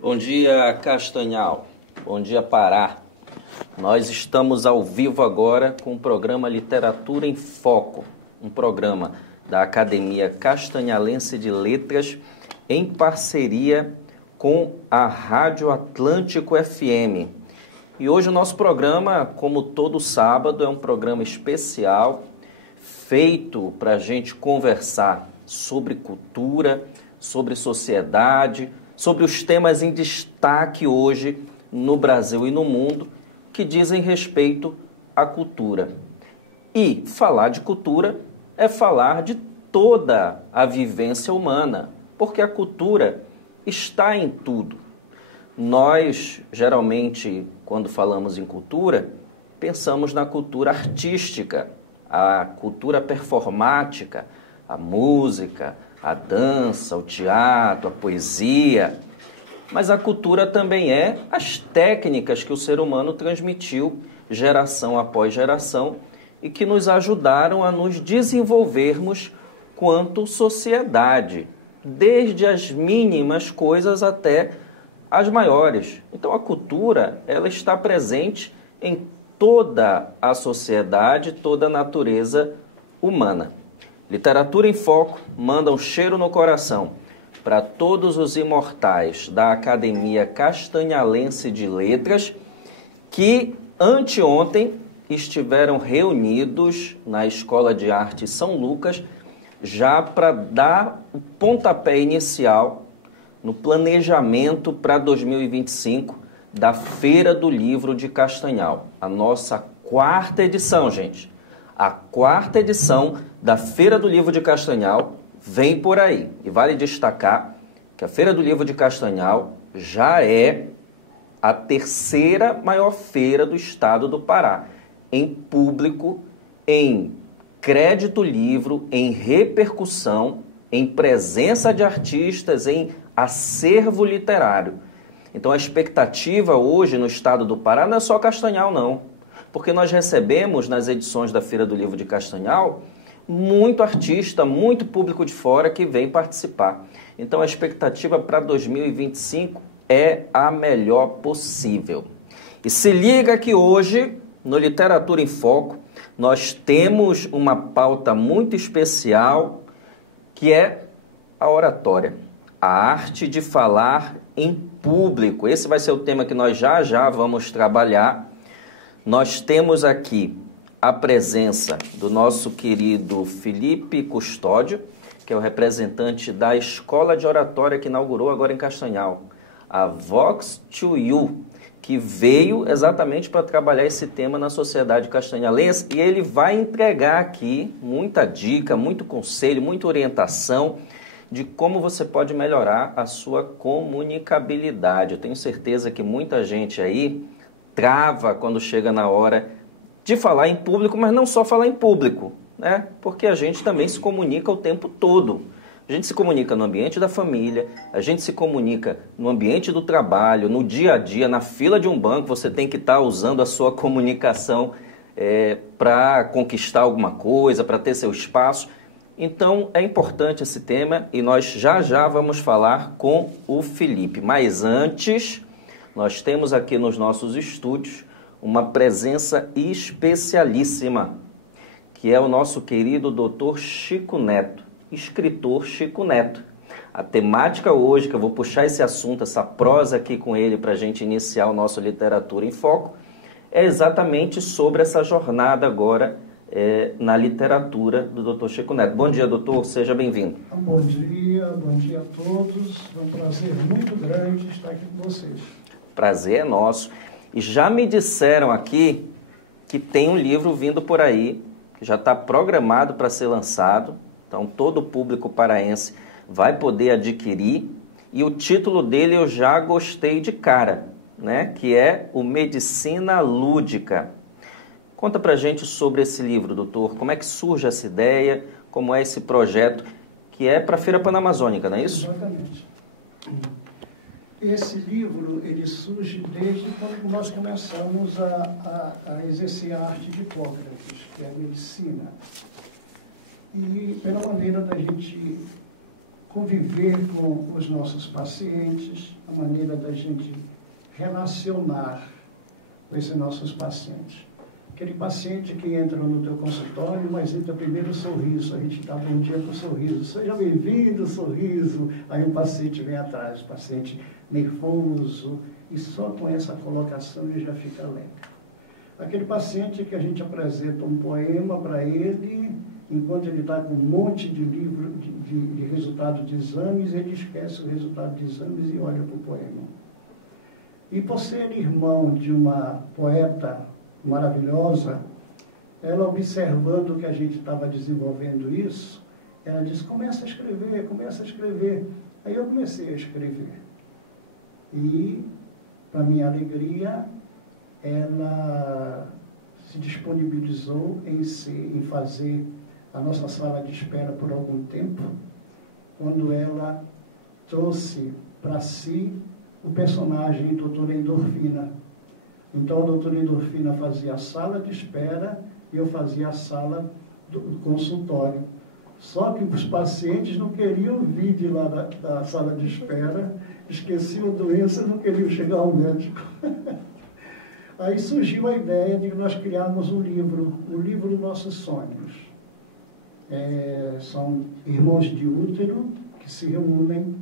Bom dia, Castanhal. Bom dia, Pará. Nós estamos ao vivo agora com o programa Literatura em Foco, um programa da Academia Castanhalense de Letras em parceria com a Rádio Atlântico FM. E hoje o nosso programa, como todo sábado, é um programa especial feito para a gente conversar sobre cultura, sobre sociedade, sobre os temas em destaque hoje no Brasil e no mundo que dizem respeito à cultura. E falar de cultura é falar de toda a vivência humana, porque a cultura está em tudo. Nós, geralmente, quando falamos em cultura, pensamos na cultura artística, a cultura performática, a música, a dança, o teatro, a poesia. Mas a cultura também é as técnicas que o ser humano transmitiu geração após geração e que nos ajudaram a nos desenvolvermos quanto sociedade, desde as mínimas coisas até as maiores. Então a cultura, ela está presente em toda a sociedade, toda a natureza humana. Literatura em Foco manda um cheiro no coração para todos os imortais da Academia Castanhalense de Letras que anteontem estiveram reunidos na Escola de Arte São Lucas já para dar o pontapé inicial no planejamento para 2025 da Feira do Livro de Castanhal. A nossa quarta edição, gente. A quarta edição da Feira do Livro de Castanhal vem por aí. E vale destacar que a Feira do Livro de Castanhal já é a terceira maior feira do estado do Pará, em público, em crédito livro, em repercussão, em presença de artistas, em acervo literário. Então a expectativa hoje no estado do Pará não é só Castanhal, não. Porque nós recebemos nas edições da Feira do Livro de Castanhal muito artista, muito público de fora que vem participar. Então a expectativa para 2025 é a melhor possível. E se liga que hoje, no Literatura em Foco, nós temos uma pauta muito especial que é a oratória, a arte de falar em público. Esse vai ser o tema que nós já vamos trabalhar. Nós temos aqui a presença do nosso querido Felipe Custódio, que é o representante da Escola de Oratória que inaugurou agora em Castanhal, a Vox to You, que veio exatamente para trabalhar esse tema na sociedade castanhalense, e ele vai entregar aqui muita dica, muito conselho, muita orientação de como você pode melhorar a sua comunicabilidade. Eu tenho certeza que muita gente aí trava quando chega na hora de falar em público, mas não só falar em público, né? Porque a gente também se comunica o tempo todo. A gente se comunica no ambiente da família, a gente se comunica no ambiente do trabalho, no dia a dia, na fila de um banco, você tem que estar usando a sua comunicação para conquistar alguma coisa, para ter seu espaço. Então é importante esse tema e nós já vamos falar com o Felipe. Mas antes, nós temos aqui nos nossos estúdios uma presença especialíssima, que é o nosso querido Dr. Chico Neto, escritor Chico Neto. A temática hoje, que eu vou puxar esse assunto, essa prosa aqui com ele para a gente iniciar o nosso Literatura em Foco, é exatamente sobre essa jornada agora na literatura do Dr. Chico Neto. Bom dia, doutor, seja bem-vindo. Bom dia a todos. É um prazer muito grande estar aqui com vocês. Prazer é nosso. E já me disseram aqui que tem um livro vindo por aí, que já está programado para ser lançado. Então, todo o público paraense vai poder adquirir. E o título dele eu já gostei de cara, né? Que é o Medicina Lúdica. Conta pra gente sobre esse livro, doutor. Como é que surge essa ideia? Como é esse projeto? Que é para a Feira Panamazônica, não é isso? Exatamente. Esse livro, ele surge desde quando nós começamos a exercer a arte de Hipócrates, que é a medicina. E pela maneira da gente conviver com os nossos pacientes, a maneira da gente relacionar com esses nossos pacientes. Aquele paciente que entra no teu consultório, mas entra primeiro o sorriso, a gente dá bom dia com o sorriso. Seja bem-vindo, sorriso. Aí o paciente vem atrás, o paciente nervoso, e só com essa colocação ele já fica alegre. Aquele paciente que a gente apresenta um poema para ele, enquanto ele está com um monte de livro de resultado de exames, ele esquece o resultado de exames e olha para o poema. E por ser irmão de uma poeta maravilhosa, ela observando que a gente estava desenvolvendo isso, ela disse, começa a escrever, começa a escrever. Aí eu comecei a escrever. E, para minha alegria, ela se disponibilizou em fazer a nossa sala de espera por algum tempo, quando ela trouxe para si o personagem Doutora Endorfina. Então, a Doutora Endorfina fazia a sala de espera e eu fazia a sala do consultório. Só que os pacientes não queriam vir de lá da sala de espera, esqueciam a doença e não queriam chegar ao médico. Aí surgiu a ideia de nós criarmos um livro, o livro Nossos Sonhos. São irmãos de útero que se reúnem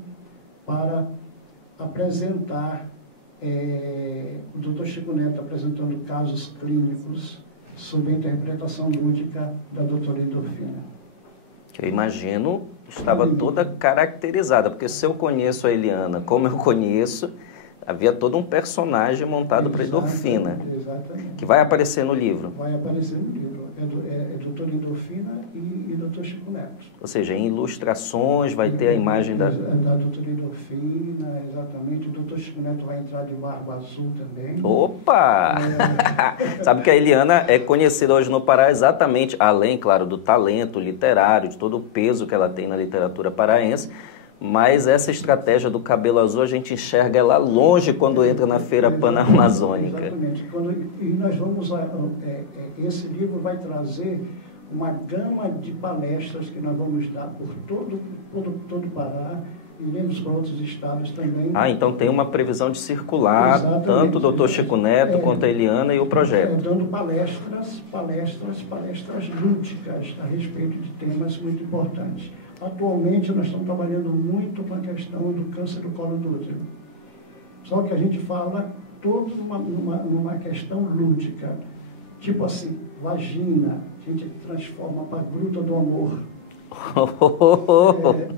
para apresentar, o Dr. Chico Neto apresentando casos clínicos sob a interpretação lúdica da doutora Endorfina. Eu imagino, estava toda caracterizada, porque se eu conheço a Eliana como eu conheço, havia todo um personagem montado para Endorfina. Exatamente. Que vai aparecer no livro. Vai aparecer no livro. É doutora Endorfina e doutor Chico Neto. Ou seja, em ilustrações vai ter a imagem da doutora Endorfina, exatamente. O doutor Chico Neto vai entrar de barba azul também. Opa! Sabe que a Eliana é conhecida hoje no Pará exatamente, além, claro, do talento literário, de todo o peso que ela tem na literatura paraense, mas essa estratégia do cabelo azul a gente enxerga ela longe quando entra na Feira Panamazônica. Exatamente. E nós vamos, esse livro vai trazer uma gama de palestras que nós vamos dar por todo o Pará, iremos para outros estados também. Ah, então tem uma previsão de circular, exatamente, tanto o doutor Chico Neto quanto a Eliana e o projeto. Dando palestras lúdicas a respeito de temas muito importantes. Atualmente, nós estamos trabalhando muito com a questão do câncer do colo do útero. Só que a gente fala todo numa questão lúdica. Tipo assim, vagina, a gente transforma para a gruta do amor.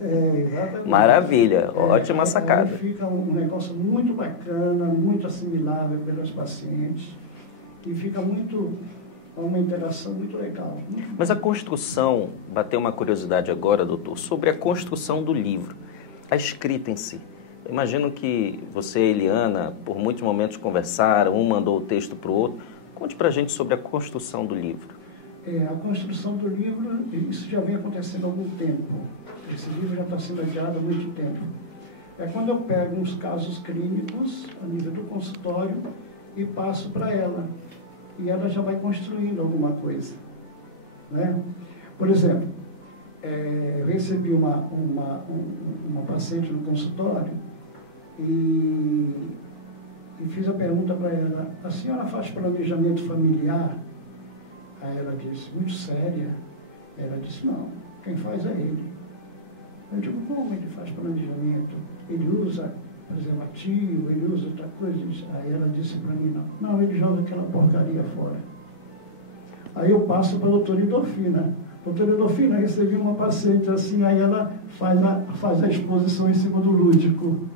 Exatamente. Maravilha, ótima sacada. Fica um negócio muito bacana, muito assimilável pelos pacientes. E fica uma interação muito legal. Mas a construção, bateu uma curiosidade agora, doutor, sobre a construção do livro, a escrita em si. Eu imagino que você e Eliana, por muitos momentos conversaram, um mandou o texto para o outro. Conte para a gente sobre a construção do livro. A construção do livro, isso já vem acontecendo há algum tempo. Esse livro já está sendo adiado há muito tempo. É quando eu pego uns casos clínicos, a nível do consultório, e passo para ela. E ela já vai construindo alguma coisa. Né? Por exemplo, eu recebi uma paciente no consultório e fiz a pergunta para ela, a senhora faz planejamento familiar? Aí ela disse, muito séria. Ela disse, não, quem faz é ele. Eu digo, como ele faz planejamento? Ele usa preservativo, ele usa outra coisa. Aí ela disse para mim, não, ele joga aquela porcaria fora. Aí eu passo para a doutora Endorfina. Doutora Endorfina, recebi uma paciente assim, aí ela faz a exposição em cima do lúdico.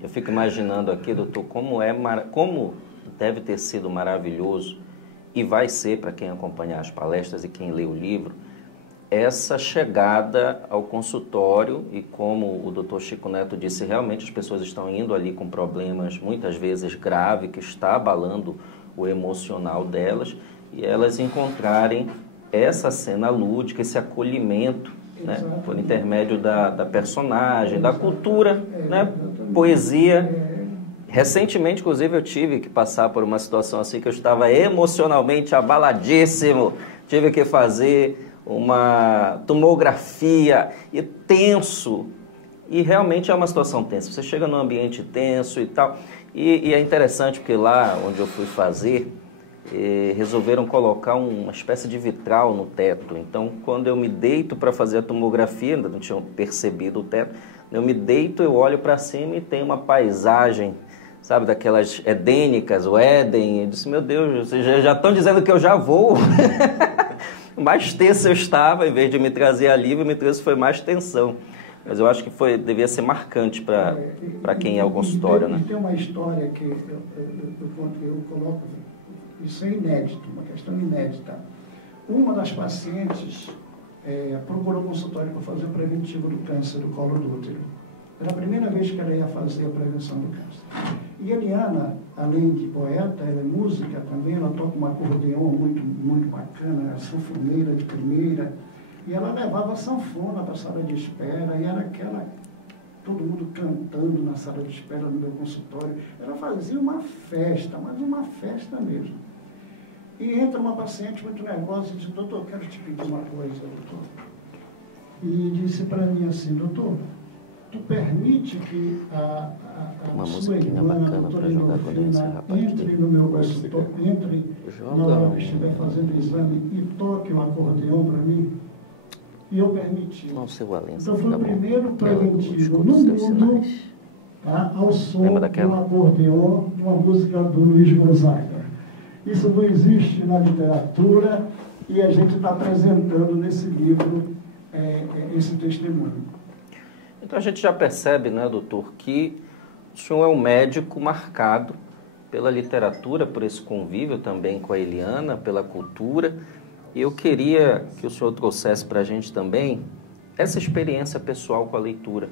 Eu fico imaginando aqui, doutor, como deve ter sido maravilhoso, e vai ser para quem acompanhar as palestras e quem lê o livro, essa chegada ao consultório e como o doutor Chico Neto disse, realmente as pessoas estão indo ali com problemas muitas vezes graves, que está abalando o emocional delas, e elas encontrarem essa cena lúdica, esse acolhimento, né, por intermédio da personagem, da cultura, né, poesia. Recentemente, inclusive, eu tive que passar por uma situação assim que eu estava emocionalmente abaladíssimo. Tive que fazer uma tomografia, e tenso. E realmente é uma situação tensa. Você chega num ambiente tenso e tal. E é interessante porque lá onde eu fui fazer, resolveram colocar uma espécie de vitral no teto. Então, quando eu me deito para fazer a tomografia, ainda não tinham percebido o teto, eu me deito, eu olho para cima e tem uma paisagem, sabe, daquelas edênicas, o Éden. Eu disse, meu Deus, vocês já estão dizendo que eu já vou. Mais tenso eu estava, em vez de me trazer alívio, me trouxe foi mais tensão. Mas eu acho que devia ser marcante para quem é o consultório, né? Tem uma história que eu coloco, isso é inédito, uma questão inédita. Uma das pacientes procurou o consultório para fazer o preventivo do câncer do colo do útero. Era a primeira vez que ela ia fazer a prevenção do câncer. E Eliana, além de poeta, ela é música também, ela toca um acordeão muito, muito bacana, é sanfoneira de primeira. E ela levava sanfona para a sala de espera, e era todo mundo cantando na sala de espera no meu consultório. Ela fazia uma festa, mas uma festa mesmo. E entra uma paciente muito nervosa e diz, doutor, quero te pedir uma coisa, doutor. E disse para mim assim, doutor, tu permite que a sua irmã, a doutora Endorfina, entre no meu consultório, entre na hora que estiver fazendo o exame e toque um acordeão para mim? E eu permiti. Não, seu Valença, então foi o primeiro preventivo no mundo, tá, ao som de um acordeão, de uma música do Luiz Gonzaga. Isso não existe na literatura e a gente está apresentando nesse livro esse testemunho. Então a gente já percebe, né, doutor, que o senhor é um médico marcado pela literatura, por esse convívio também com a Eliana, pela cultura. E eu queria que o senhor trouxesse para a gente também essa experiência pessoal com a leitura.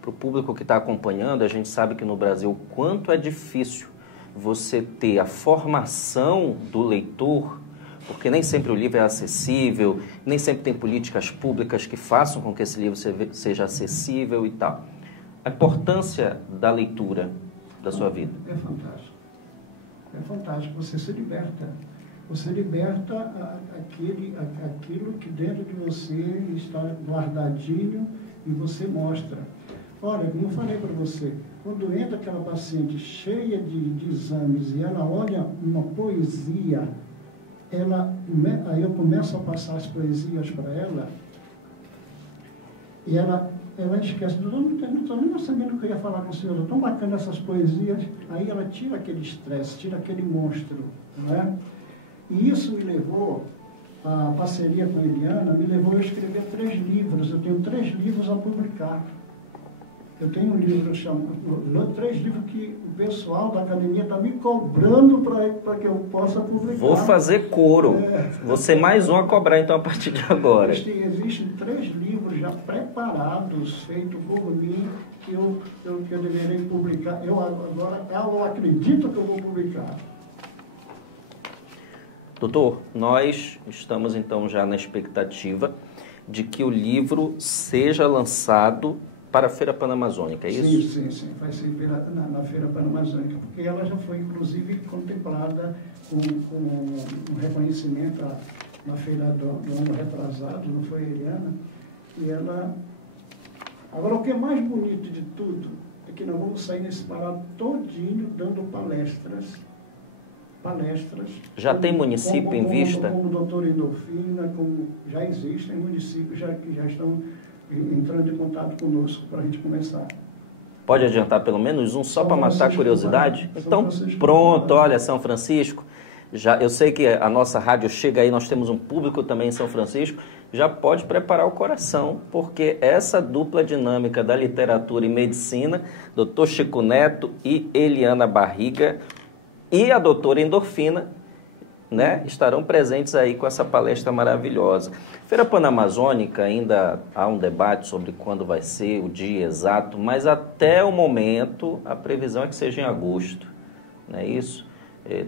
Para o público que está acompanhando, a gente sabe que no Brasil o quanto é difícil você ter a formação do leitor, porque nem sempre o livro é acessível, nem sempre tem políticas públicas que façam com que esse livro seja acessível e tal. A importância da leitura da sua vida. É fantástico. É fantástico. Você se liberta. Você liberta aquilo que dentro de você está guardadinho e você mostra. Olha, como eu falei para você, quando entra aquela paciente cheia de exames e ela olha uma poesia, aí eu começo a passar as poesias para ela e ela esquece, eu não estou nem sabendo o que eu ia falar com o senhor, tão bacana essas poesias. Aí ela tira aquele estresse, tira aquele monstro, não é? E isso me levou, a parceria com a Eliana, me levou a escrever 3 livros. Eu tenho 3 livros a publicar. Eu tenho um livro chamado, 3 livros que o pessoal da academia está me cobrando para que eu possa publicar. Vou fazer coro. Você mais um a cobrar, então, a partir de agora. Existem 3 livros já preparados, feitos por mim, que eu deverei publicar. Eu acredito que eu vou publicar. Doutor, nós estamos então já na expectativa de que o livro seja lançado para a Feira Panamazônica, é isso? Sim. Vai ser na Feira Panamazônica, porque ela já foi, inclusive, contemplada com um reconhecimento na Feira do ano retrasado, não foi, Eliana? E ela... Agora, o que é mais bonito de tudo é que nós vamos sair nesse parado todinho dando palestras. Já tem município em vista? Como o doutor Endorfina, como já existem municípios que já estão entrando em contato conosco para a gente começar. Pode adiantar pelo menos um, só para matar a curiosidade? Então, pronto, olha, São Francisco, eu sei que a nossa rádio chega aí, nós temos um público também em São Francisco, já pode preparar o coração, porque essa dupla dinâmica da literatura e medicina, doutor Chico Neto e Eliana Barriga, e a doutora Endorfina, né, estarão presentes aí com essa palestra maravilhosa. Feira Panamazônica, ainda há um debate sobre quando vai ser, o dia exato, mas até o momento a previsão é que seja em agosto, não é isso?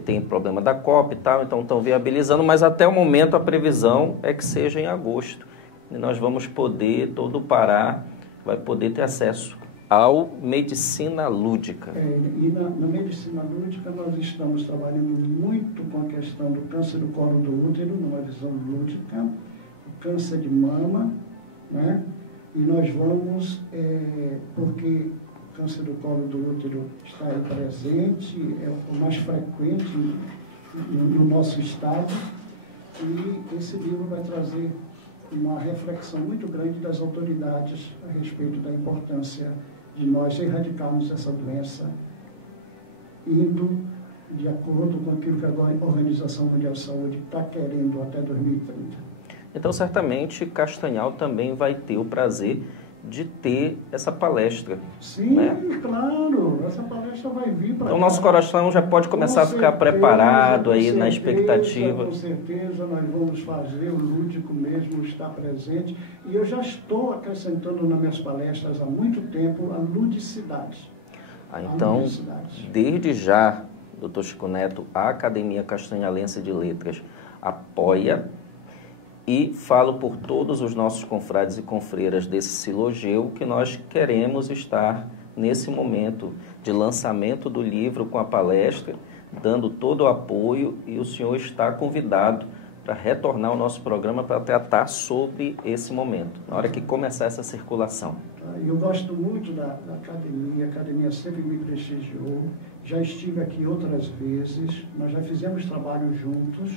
Tem problema da COP e tal, então estão viabilizando, mas até o momento a previsão é que seja em agosto. E nós vamos poder, todo o Pará vai poder ter acesso ao Medicina Lúdica. E na Medicina Lúdica nós estamos trabalhando muito com a questão do câncer do colo do útero, numa visão lúdica. O câncer de mama, né? E nós vamos, porque o câncer do colo do útero está aí presente, é o mais frequente no nosso estado, e esse livro vai trazer uma reflexão muito grande das autoridades a respeito da importância de nós erradicarmos essa doença, indo de acordo com aquilo que a Organização Mundial de Saúde está querendo até 2030. Então, certamente, Castanhal também vai ter o prazer de ter essa palestra. Sim, né? Claro, essa palestra vai vir para Então, nosso coração já pode começar a ficar preparado aí na expectativa. Com certeza, nós vamos fazer, o lúdico mesmo está presente. E eu já estou acrescentando nas minhas palestras há muito tempo a ludicidade. Então, desde já, Dr. Chico Neto, a Academia Castanhalense de Letras apoia, e falo por todos os nossos confrades e confreiras desse Silogeu que nós queremos estar nesse momento de lançamento do livro com a palestra, dando todo o apoio, e o senhor está convidado para retornar ao nosso programa para tratar sobre esse momento, na hora que começar essa circulação. Eu gosto muito da academia, a academia sempre me prestigiou, já estive aqui outras vezes, nós já fizemos trabalho juntos,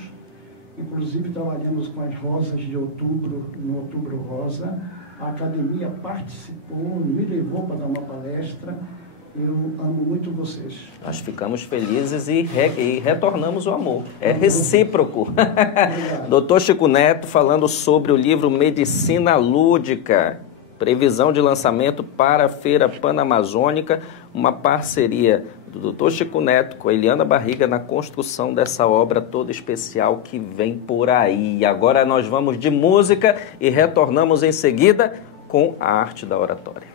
inclusive trabalhamos com as rosas de outubro, no Outubro Rosa. A academia participou, me levou para dar uma palestra. Eu amo muito vocês. Nós ficamos felizes e retornamos o amor. É recíproco. Dr. Chico Neto falando sobre o livro Medicina Lúdica, previsão de lançamento para a Feira Panamazônica, uma parceria do Dr. Chico Neto com a Eliana Barriga na construção dessa obra toda especial que vem por aí. Agora nós vamos de música e retornamos em seguida com a arte da oratória.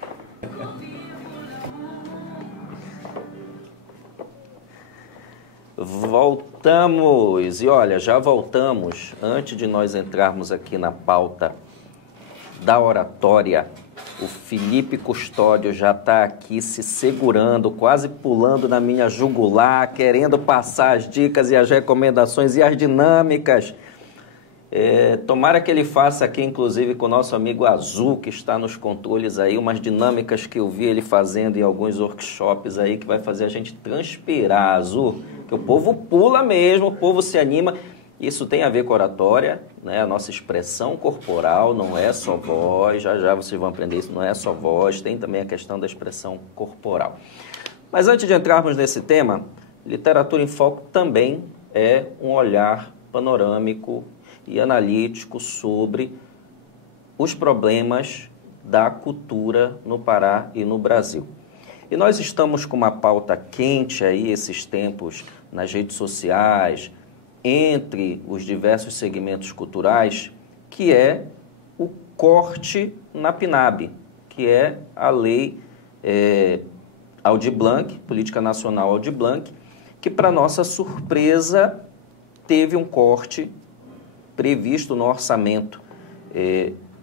Voltamos, e olha, já voltamos, antes de nós entrarmos aqui na pauta da oratória. O Felipe Custódio já está aqui se segurando, quase pulando na minha jugular, querendo passar as dicas e as recomendações e as dinâmicas. Tomara que ele faça aqui, inclusive, com o nosso amigo Azul, que está nos controles aí, umas dinâmicas que eu vi ele fazendo em alguns workshops aí, que vai fazer a gente transpirar, Azul, que o povo pula mesmo, o povo se anima. Isso tem a ver com oratória, né? A nossa expressão corporal não é só voz, já vocês vão aprender isso, não é só voz, tem também a questão da expressão corporal. Mas antes de entrarmos nesse tema, Literatura em Foco também é um olhar panorâmico e analítico sobre os problemas da cultura no Pará e no Brasil. E nós estamos com uma pauta quente aí esses tempos nas redes sociais, entre os diversos segmentos culturais, que é o corte na PNAB, que é a lei Aldir Blanc, Política Nacional Aldir Blanc, que, para nossa surpresa, teve um corte previsto no orçamento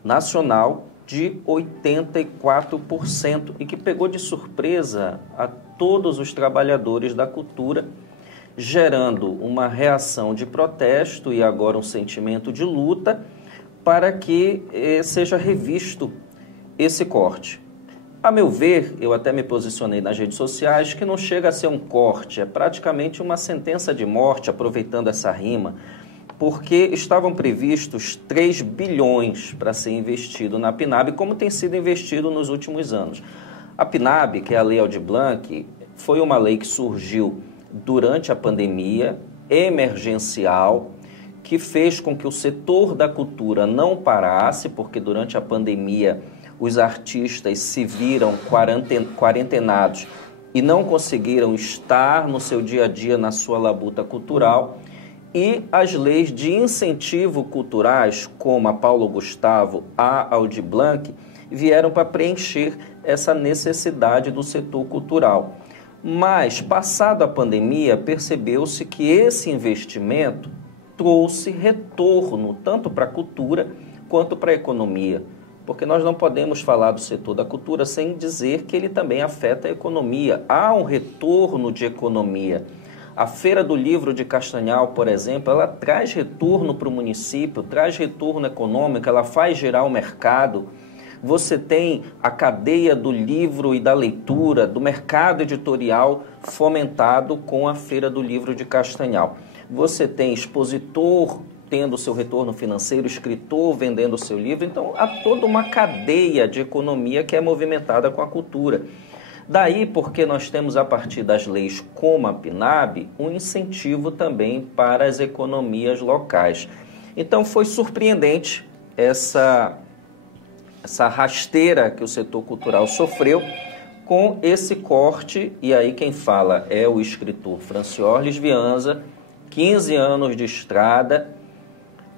nacional de 84% e que pegou de surpresa a todos os trabalhadores da cultura, gerando uma reação de protesto e agora um sentimento de luta para que seja revisto esse corte. A meu ver, eu até me posicionei nas redes sociais, que não chega a ser um corte, é praticamente uma sentença de morte, aproveitando essa rima, porque estavam previstos 3 bilhões para ser investido na PNAB, como tem sido investido nos últimos anos. A PNAB, que é a Lei Aldir Blanc, foi uma lei que surgiu durante a pandemia, emergencial, que fez com que o setor da cultura não parasse, porque durante a pandemia os artistas se viram quarentenados e não conseguiram estar no seu dia a dia na sua labuta cultural, e as leis de incentivo culturais, como a Paulo Gustavo, a Aldir Blanc, vieram para preencher essa necessidade do setor cultural. Mas, passado a pandemia, percebeu-se que esse investimento trouxe retorno tanto para a cultura quanto para a economia. Porque nós não podemos falar do setor da cultura sem dizer que ele também afeta a economia. Há um retorno de economia. A Feira do Livro de Castanhal, por exemplo, ela traz retorno para o município, traz retorno econômico, ela faz girar o mercado. Você tem a cadeia do livro e da leitura, do mercado editorial fomentado com a Feira do Livro de Castanhal. Você tem expositor tendo seu retorno financeiro, escritor vendendo o seu livro. Então, há toda uma cadeia de economia que é movimentada com a cultura. Daí porque nós temos, a partir das leis como a PNAB, um incentivo também para as economias locais. Então, foi surpreendente essa rasteira que o setor cultural sofreu com esse corte, e aí quem fala é o escritor Franciorles Vianza, 15 anos de estrada,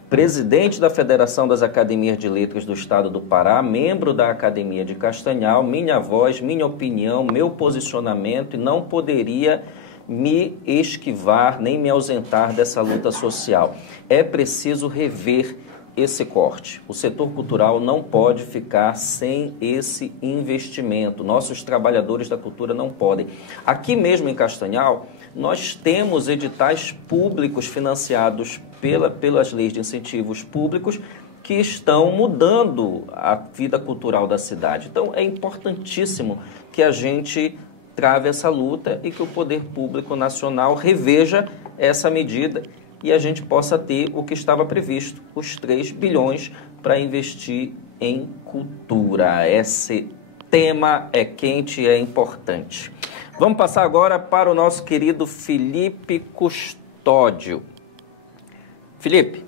presidente da Federação das Academias de Letras do Estado do Pará, membro da Academia de Castanhal, minha voz, minha opinião, meu posicionamento, e não poderia me esquivar nem me ausentar dessa luta social. É preciso rever esse corte. O setor cultural não pode ficar sem esse investimento. Nossos trabalhadores da cultura não podem. Aqui mesmo em Castanhal, nós temos editais públicos financiados pelas leis de incentivos públicos que estão mudando a vida cultural da cidade. Então, é importantíssimo que a gente trave essa luta e que o poder público nacional reveja essa medida e a gente possa ter o que estava previsto, os 3 bilhões para investir em cultura. Esse tema é quente e é importante. Vamos passar agora para o nosso querido Felipe Custódio. Felipe,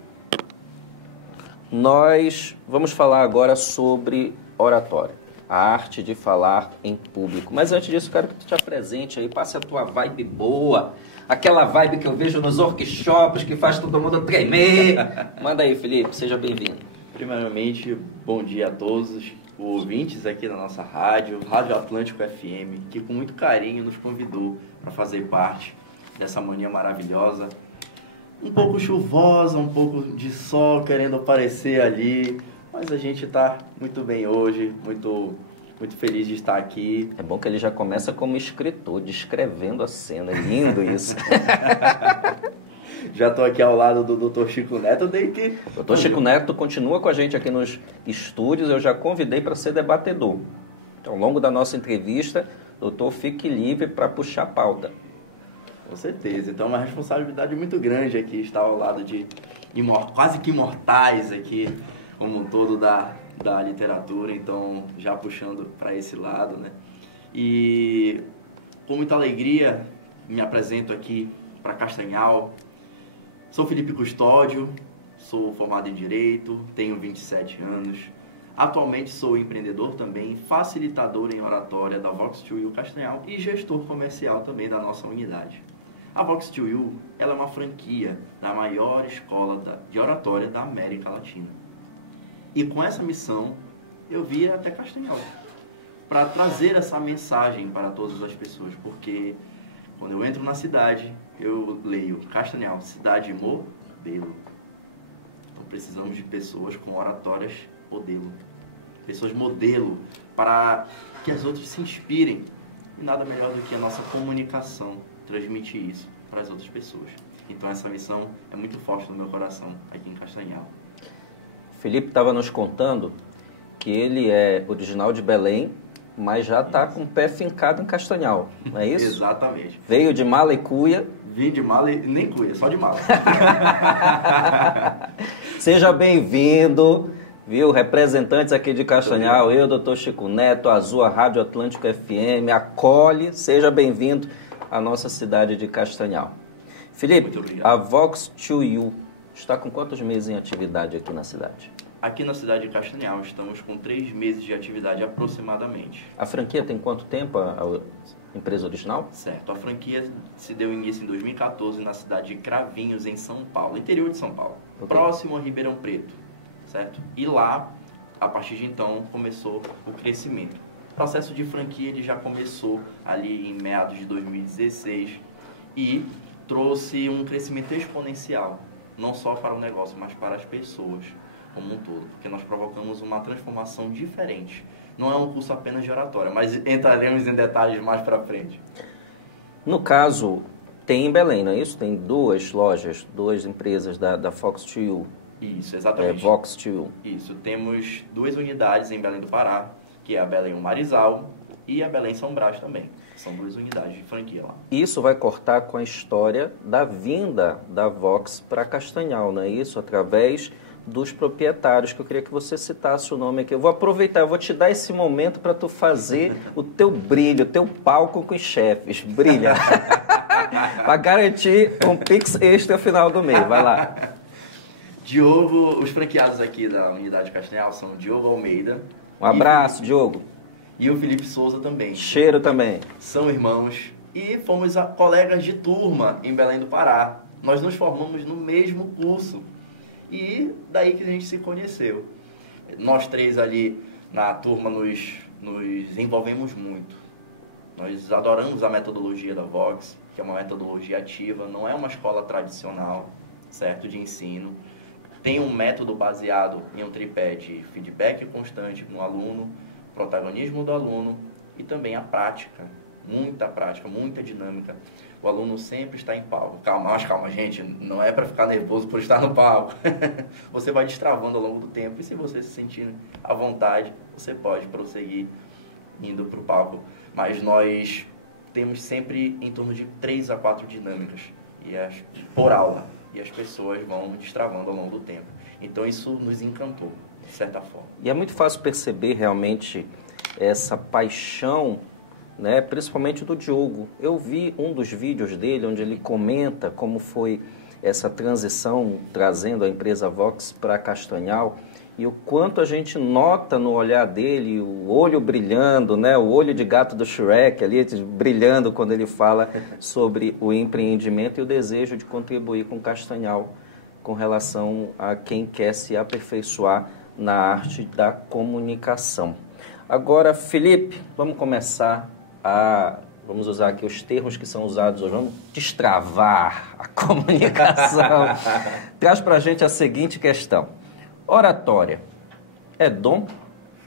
nós vamos falar agora sobre oratória, a arte de falar em público. Mas antes disso, quero que tu te apresente aí, passe a tua vibe boa, aquela vibe que eu vejo nos workshops que faz todo mundo tremer. Manda aí, Felipe, seja bem-vindo. Primeiramente, bom dia a todos os ouvintes aqui da nossa Rádio Atlântico FM, que com muito carinho nos convidou para fazer parte dessa manhã maravilhosa. Um pouco chuvosa, um pouco de sol querendo aparecer ali, mas a gente está muito bem hoje, muito feliz de estar aqui. É bom que ele já começa como escritor, descrevendo a cena, é lindo isso. Já estou aqui ao lado do Dr. Chico Neto, Dr. Chico Neto continua com a gente aqui nos estúdios, eu já convidei para ser debatedor. Então, ao longo da nossa entrevista, doutor, fique livre para puxar a pauta. Com certeza, então é uma responsabilidade muito grande aqui estar ao lado de quase que imortais aqui, como um todo da literatura, então já puxando para esse lado, né? E com muita alegria me apresento aqui para Castanhal. Sou Felipe Custódio, sou formado em Direito, tenho 27 anos. Atualmente sou empreendedor também, facilitador em oratória da Vox2U Castanhal e gestor comercial também da nossa unidade. A Vox2U, ela é uma franquia da maior escola de oratória da América Latina. E com essa missão, eu vim até Castanhal para trazer essa mensagem para todas as pessoas, porque quando eu entro na cidade, eu leio Castanhal, cidade modelo. Então precisamos de pessoas com oratórias modelo. Pessoas modelo para que as outras se inspirem. E nada melhor do que a nossa comunicação transmitir isso para as outras pessoas. Então essa missão é muito forte no meu coração aqui em Castanhal. Felipe estava nos contando que ele é original de Belém, mas já está com o pé fincado em Castanhal, não é isso? Exatamente. Veio de mala e cuia. Vim de mala e nem cuia, só de mala. Seja bem-vindo, viu? Representantes aqui de Castanhal, eu, doutor Chico Neto, Azul, a Rádio Atlântico FM, acolhe, seja bem-vindo à nossa cidade de Castanhal. Felipe, a Vox2U está com quantos meses em atividade aqui na cidade? Aqui na cidade de Castanhal estamos com 3 meses de atividade aproximadamente. A franquia tem quanto tempo, a empresa original? Certo, a franquia se deu início em 2014 na cidade de Cravinhos, em São Paulo, interior de São Paulo, próximo a Ribeirão Preto, certo? E lá, a partir de então, começou o crescimento. O processo de franquia ele já começou ali em meados de 2016 e trouxe um crescimento exponencial, não só para o negócio, mas para as pessoas como um todo, porque nós provocamos uma transformação diferente. Não é um curso apenas de oratória, mas entraremos em detalhes mais para frente. No caso, Tem em Belém, não é isso? Tem 2 lojas, 2 empresas da Fox 2U. Isso, exatamente. Vox 2U. Isso, temos 2 unidades em Belém do Pará, que é a Belém Marizal e a Belém São Brás também. São 2 unidades de franquia lá. Isso vai cortar com a história da vinda da Vox para Castanhal, não é isso? Através dos proprietários, que eu queria que você citasse o nome aqui. Eu vou aproveitar, eu vou te dar esse momento para tu fazer o teu brilho, o teu palco com os chefes. Brilha. Para garantir um Pix extra no final do mês. Vai lá. Diogo, os franqueados aqui da unidade Castanhal são o Diogo Almeida. Um abraço, Diogo. E o Felipe Souza também. Cheiro também. São irmãos e fomos colegas de turma em Belém do Pará. Nós nos formamos no mesmo curso e daí que a gente se conheceu. Nós 3 ali na turma nos envolvemos muito. Nós adoramos a metodologia da Vox, que é uma metodologia ativa, não é uma escola tradicional, certo, de ensino. Tem um método baseado em um tripé de feedback constante no aluno, protagonismo do aluno e também a prática, muita dinâmica. O aluno sempre está em palco. Calma, gente, não é para ficar nervoso por estar no palco. Você vai destravando ao longo do tempo e se você se sentir à vontade, você pode prosseguir indo para o palco. Mas nós temos sempre em torno de 3 a 4 dinâmicas por aula e as pessoas vão destravando ao longo do tempo. Então isso nos encantou, de certa forma. E é muito fácil perceber realmente essa paixão, né, principalmente do Diogo. Eu vi um dos vídeos dele onde ele comenta como foi essa transição trazendo a empresa Vox para Castanhal e o quanto a gente nota no olhar dele, o olho brilhando, né, o olho de gato do Shrek ali, brilhando quando ele fala sobre o empreendimento e o desejo de contribuir com Castanhal com relação a quem quer se aperfeiçoar na arte da comunicação. Agora, Felipe, vamos começar vamos usar aqui os termos que são usados hoje, vamos destravar a comunicação. Traz para a gente a seguinte questão. Oratória é dom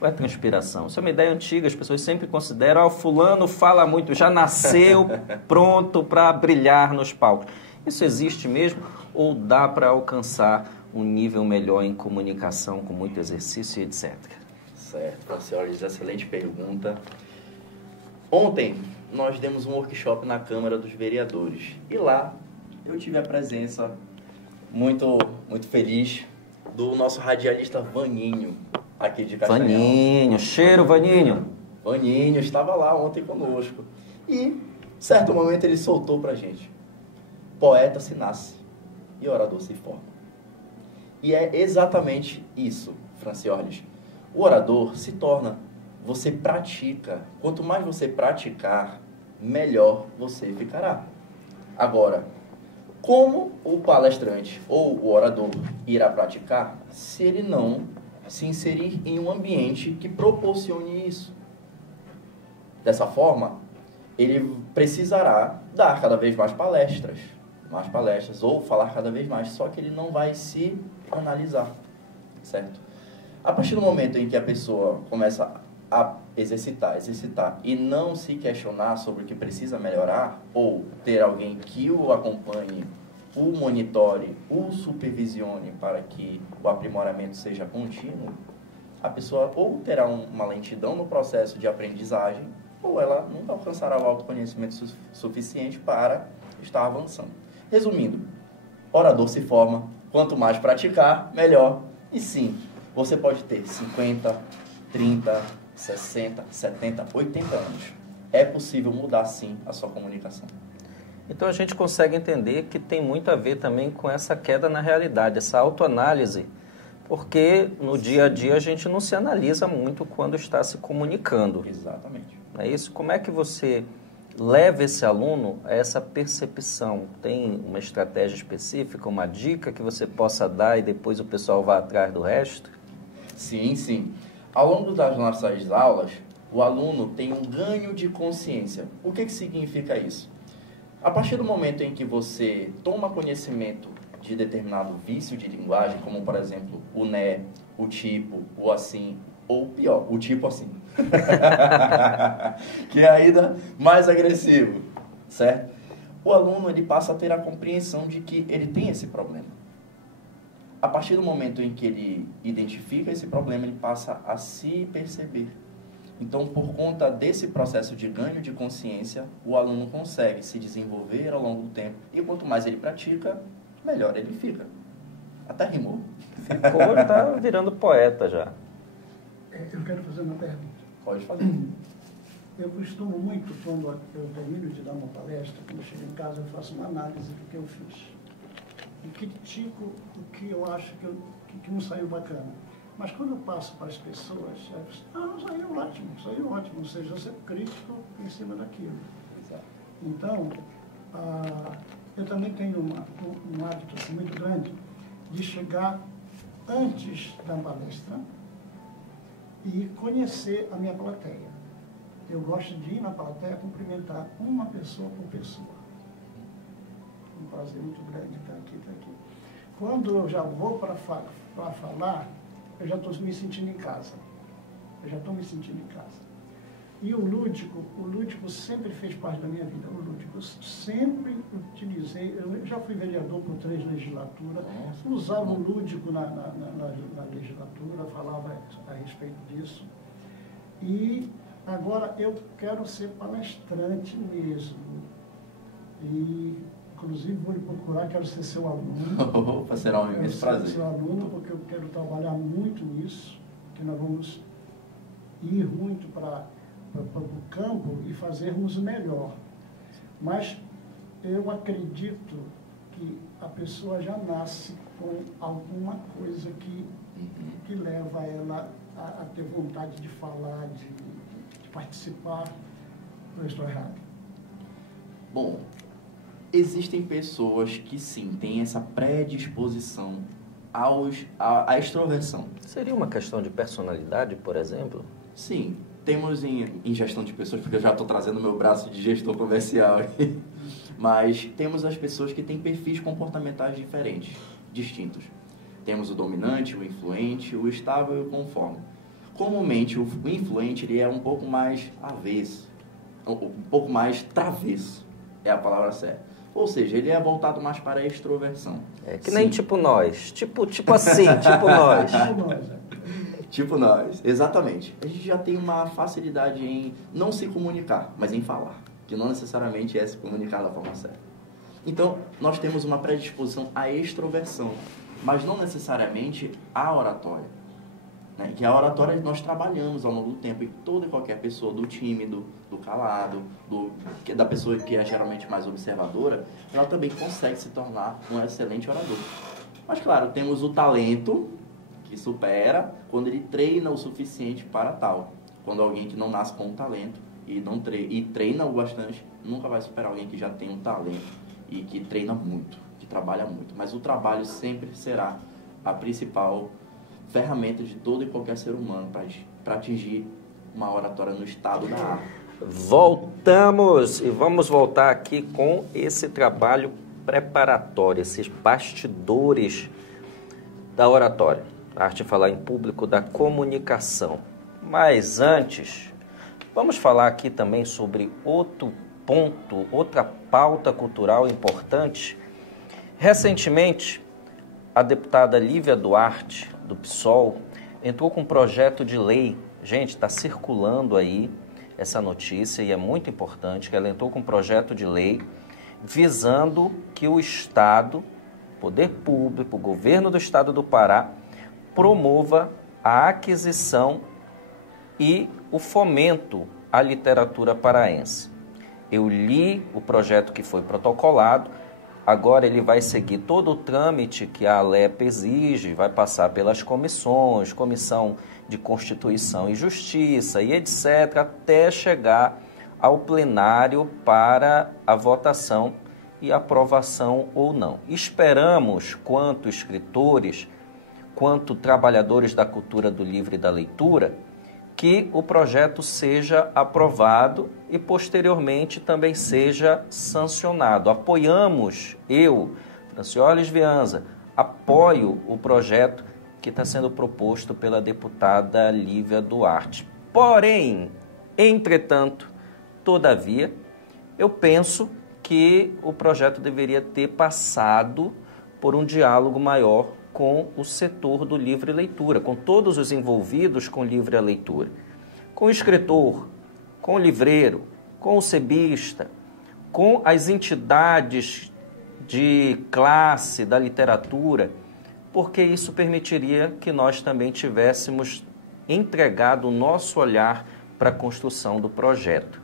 ou é transpiração? Isso é uma ideia antiga, as pessoas sempre consideram, o fulano fala muito, já nasceu pronto para brilhar nos palcos. Isso existe mesmo ou dá para alcançar um nível melhor em comunicação com muito exercício e etc? Certo, Francioles, excelente pergunta. Ontem nós demos um workshop na Câmara dos Vereadores e lá eu tive a presença muito feliz do nosso radialista Vaninho, aqui de Castanhal. Vaninho, cheiro Vaninho. Vaninho estava lá ontem conosco e, certo momento, ele soltou pra gente: poeta se nasce e orador se forma. E é exatamente isso, Francioles. O orador se torna, você pratica. Quanto mais você praticar, melhor você ficará. Agora, como o palestrante ou o orador irá praticar se ele não se inserir em um ambiente que proporcione isso? Dessa forma, ele precisará dar cada vez mais palestras ou falar cada vez mais, só que ele não vai se analisar, certo? A partir do momento em que a pessoa começa a exercitar e não se questionar sobre o que precisa melhorar ou ter alguém que o acompanhe, o monitore, o supervisione para que o aprimoramento seja contínuo, a pessoa ou terá uma lentidão no processo de aprendizagem ou ela nunca alcançará o autoconhecimento suficiente para estar avançando. Resumindo, orador se forma, quanto mais praticar, melhor. E sim, você pode ter 50, 30, 60, 70, 80 anos. É possível mudar, sim, a sua comunicação. Então a gente consegue entender que tem muito a ver também com essa queda na realidade, essa autoanálise, porque no dia a dia a gente não se analisa muito quando está se comunicando. Exatamente. É isso? Como é que você leva esse aluno a essa percepção? Tem uma estratégia específica, uma dica que você possa dar e depois o pessoal vá atrás do resto? Sim, sim. Ao longo das nossas aulas, o aluno tem um ganho de consciência. O que significa isso? A partir do momento em que você toma conhecimento de determinado vício de linguagem, como, por exemplo, o né, o tipo, o assim, ou pior, o tipo assim, que é ainda mais agressivo, certo? o aluno ele passa a ter a compreensão de que ele tem esse problema. A partir do momento em que ele identifica esse problema, ele passa a se perceber. Então, por conta desse processo de ganho de consciência, o aluno consegue se desenvolver ao longo do tempo. E quanto mais ele pratica, melhor ele fica. Até rimou. Ficou, tá virando poeta já. Eu quero fazer uma pergunta. Pode fazer. Eu costumo muito, quando eu termino de dar uma palestra, quando eu chego em casa, eu faço uma análise do que eu fiz. E critico o que eu acho que não saiu bacana. Mas quando eu passo para as pessoas, não, saiu ótimo. Ou seja, eu sou crítico em cima daquilo. Exato. Então, eu também tenho um hábito assim, muito grande de chegar antes da palestra e conhecer a minha plateia. Eu gosto de ir na plateia cumprimentar uma pessoa por pessoa. Um prazer muito grande estar aqui. Quando eu já vou para falar, eu já estou me sentindo em casa. E o lúdico sempre fez parte da minha vida. O lúdico, eu sempre utilizei, eu já fui vereador por 3 legislaturas, usava o lúdico na legislatura, falava a respeito disso. E agora eu quero ser palestrante mesmo. E, inclusive, vou lhe procurar, quero ser seu aluno. Será um imenso prazer. Quero ser seu aluno, porque eu quero trabalhar muito nisso, que nós vamos ir muito para o campo e fazermos o melhor. Mas eu acredito que a pessoa já nasce com alguma coisa que leva ela a ter vontade de falar, de participar. Ou estou errado? Bom, existem pessoas que sim, têm essa predisposição à extroversão. Seria uma questão de personalidade, por exemplo? Sim, temos em gestão de pessoas, porque eu já estou trazendo meu braço de gestor comercial aqui, mas temos as pessoas que têm perfis comportamentais diferentes, distintos. Temos o dominante, o influente, o estável e o conforme. Comumente, o influente ele é um pouco mais avesso, um pouco mais travesso, é a palavra certa. Ou seja, ele é voltado mais para a extroversão. É que nem tipo nós, tipo assim, tipo nós. Tipo nós, exatamente. A gente já tem uma facilidade em não se comunicar, mas em falar, que não necessariamente é se comunicar da forma certa. Então, nós temos uma predisposição à extroversão, mas não necessariamente à oratória. Né? Que a oratória nós trabalhamos ao longo do tempo, e toda e qualquer pessoa, do tímido, do calado, da pessoa que é geralmente mais observadora, ela também consegue se tornar um excelente orador. Mas, claro, temos o talento, que supera quando ele treina o suficiente para tal. Quando alguém que não nasce com um talento e treina o bastante, nunca vai superar alguém que já tem um talento e que treina muito, que trabalha muito. Mas o trabalho sempre será a principal ferramenta de todo e qualquer ser humano para atingir uma oratória no estado da arte. Voltamos e vamos voltar aqui com esse trabalho preparatório, esses bastidores da oratória. A arte de falar em público, da comunicação. Mas antes, vamos falar aqui também sobre outro ponto, outra pauta cultural importante. Recentemente, a deputada Lívia Duarte, do PSOL, entrou com um projeto de lei. Gente, está circulando aí essa notícia e é muito importante que ela entrou com um projeto de lei visando que o Estado, poder público, o governo do Estado do Pará, promova a aquisição e o fomento à literatura paraense. Eu li o projeto que foi protocolado, agora ele vai seguir todo o trâmite que a ALEP exige, vai passar pelas comissões, Comissão de Constituição e Justiça e etc., até chegar ao plenário para a votação e aprovação ou não. Esperamos, quanto escritores, quanto trabalhadores da cultura do livro e da leitura, que o projeto seja aprovado e posteriormente também seja sancionado. Apoiamos, eu, Francioles Vianza, apoio o projeto que está sendo proposto pela deputada Lívia Duarte. Porém, entretanto, todavia, eu penso que o projeto deveria ter passado por um diálogo maior com o setor do livre leitura, com todos os envolvidos com livre leitura, com o escritor, com o livreiro, com o sebista, com as entidades de classe da literatura, porque isso permitiria que nós também tivéssemos entregado o nosso olhar para a construção do projeto.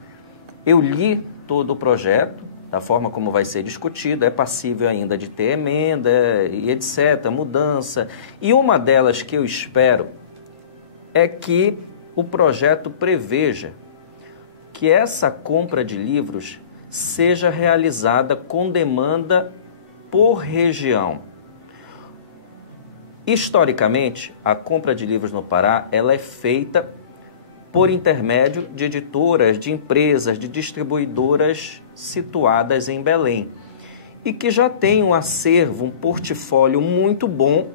Eu li todo o projeto, da forma como vai ser discutido, é passível ainda de ter emenda e etc., mudança. E uma delas que eu espero é que o projeto preveja que essa compra de livros seja realizada com demanda por região. Historicamente, a compra de livros no Pará, ela é feita por intermédio de editoras, de empresas, de distribuidoras situadas em Belém e que já tem um acervo, um portfólio muito bom,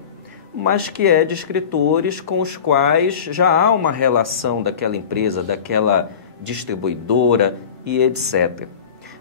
mas que é de escritores com os quais já há uma relação daquela empresa, daquela distribuidora e etc.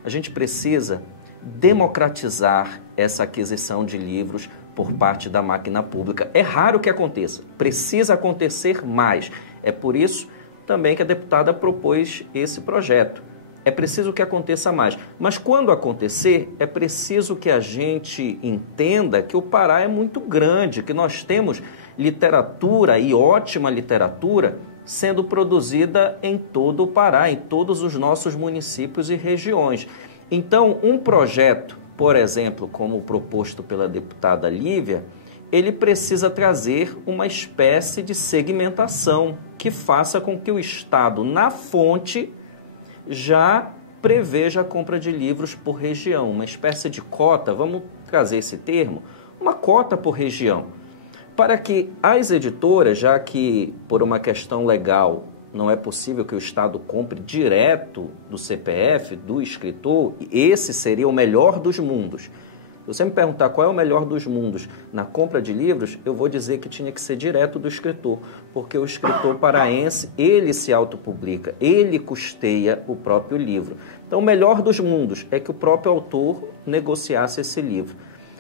A gente precisa democratizar essa aquisição de livros por parte da máquina pública. É raro que aconteça, precisa acontecer mais. É por isso também que a deputada propôs esse projeto. É preciso que aconteça mais. Mas quando acontecer, é preciso que a gente entenda que o Pará é muito grande, que nós temos literatura e ótima literatura sendo produzida em todo o Pará, em todos os nossos municípios e regiões. Então, um projeto, por exemplo, como proposto pela deputada Lívia, ele precisa trazer uma espécie de segmentação que faça com que o Estado, na fonte, já preveja a compra de livros por região, uma espécie de cota, vamos trazer esse termo, uma cota por região, para que as editoras, já que por uma questão legal não é possível que o Estado compre direto do CPF, do escritor, esse seria o melhor dos mundos. Se você me perguntar qual é o melhor dos mundos na compra de livros, eu vou dizer que tinha que ser direto do escritor, porque o escritor paraense, ele se autopublica, ele custeia o próprio livro. Então, o melhor dos mundos é que o próprio autor negociasse esse livro.